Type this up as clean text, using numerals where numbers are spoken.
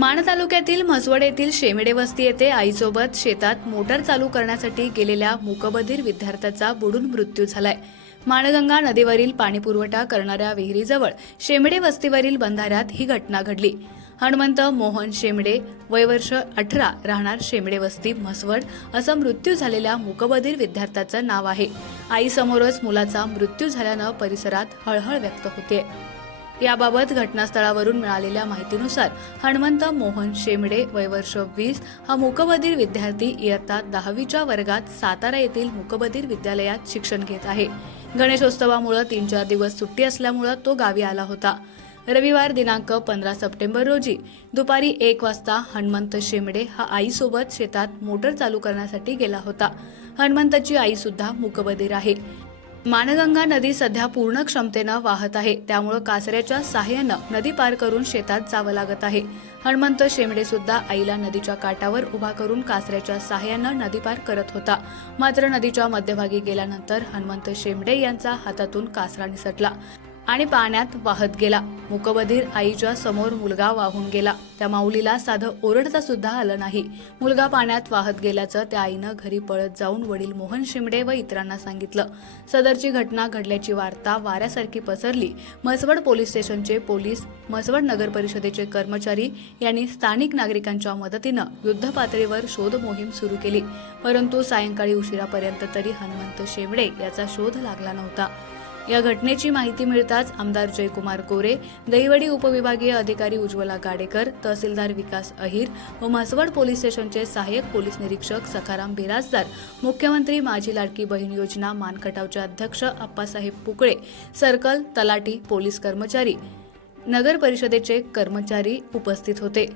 माण तालुक्यातील म्हसवड येथील शेमिडे वस्ती येथे आईसोबत शेतात मोटार चालू करण्यासाठी गेलेल्या मूकबधीर विद्यार्थ्याचा बुडून मृत्यू झालाय। माणगंगा नदीवरील पाणीपुरवठा करणाऱ्या विहिरीजवळ शेमिडे वस्तीवरील बंधाऱ्यात ही घटना घडली। हनुमंत मोहन शेमिडे, वय वर्ष 18, राहणार शेमिडे वस्ती म्हसवड, असं मृत्यू झालेल्या मूकबधीर विद्यार्थ्याचं नाव आहे। आईसमोरच मुलाचा मृत्यू झाल्यानं परिसरात हळहळ व्यक्त होते। याबाबत घटनास्थळावरून मिळालेल्या माहितीनुसार हनुमंत मोहन शेमिडे, वय वर्ष 20, हा मूकबधीर विद्यार्थी इयत्ता 10वीच्या वर्गात सातारा येथील मूकबधीर विद्यालयात शिक्षण घेत आहे। गणेशोत्सवामुळे 3-4 दिवस सुट्टी असल्यामुळे तो गावी आला होता। रविवार दिनांक 15 सप्टेंबर रोजी दुपारी 1 वाजता हनुमंत शेमिडे हा आईसोबत शेतात मोटर चालू करण्यासाठी गेला होता। हनुमंतची आई सुद्धा मूकबधीर आहे। माणगंगा नदी सध्या पूर्ण क्षमतेनं वाहत आहे, त्यामुळे कासऱ्याच्या सहाय्यानं नदी पार करून शेतात जावं लागत आहे। हनुमंत शेमिडे सुद्धा आईला नदीच्या काठावर उभा करून कासऱ्याच्या सहाय्यानं नदी पार करत होता। मात्र नदीच्या मध्यभागी गेल्यानंतर हनुमंत शेमिडे यांचा हातातून कासरा निसटला आणि पाण्यात वाहत गेला। मूकबधीर आईच्या समोर मुलगा वाहून गेला। त्या माऊलीला साधं ओरडता सुद्धा आलं नाही। मुलगा पाण्यात वाहत गेल्याचं त्या आईनं घरी पळत जाऊन वडील मोहन शेमिडे व इतरांना सांगितलं। सदरची घटना घडल्याची वार्ता वाऱ्यासारखी पसरली। म्हसवड पोलीस स्टेशनचे पोलीस, म्हसवड नगर परिषदेचे कर्मचारी यांनी स्थानिक नागरिकांच्या मदतीनं युद्धपातळीवर शोध मोहीम सुरू केली, परंतु सायंकाळी उशिरापर्यंत तरी हनुमंत शेमिडे याचा शोध लागला नव्हता। या घटनेची माहिती मिळताच आमदार जयकुमार कोरे, दहिवडी उपविभागीय अधिकारी उज्ज्वला गाडेकर, तहसीलदार विकास अहिर व म्हसवड पोलीस स्टेशनचे सहाय्यक पोलीस निरीक्षक सखाराम बिराजदार, मुख्यमंत्री माझी लाडकी बहीण योजना मानखटावचे अध्यक्ष आप्पासाहेब पुकळे, सर्कल, तलाठी, पोलीस कर्मचारी, नगर परिषदेचे कर्मचारी उपस्थित होते।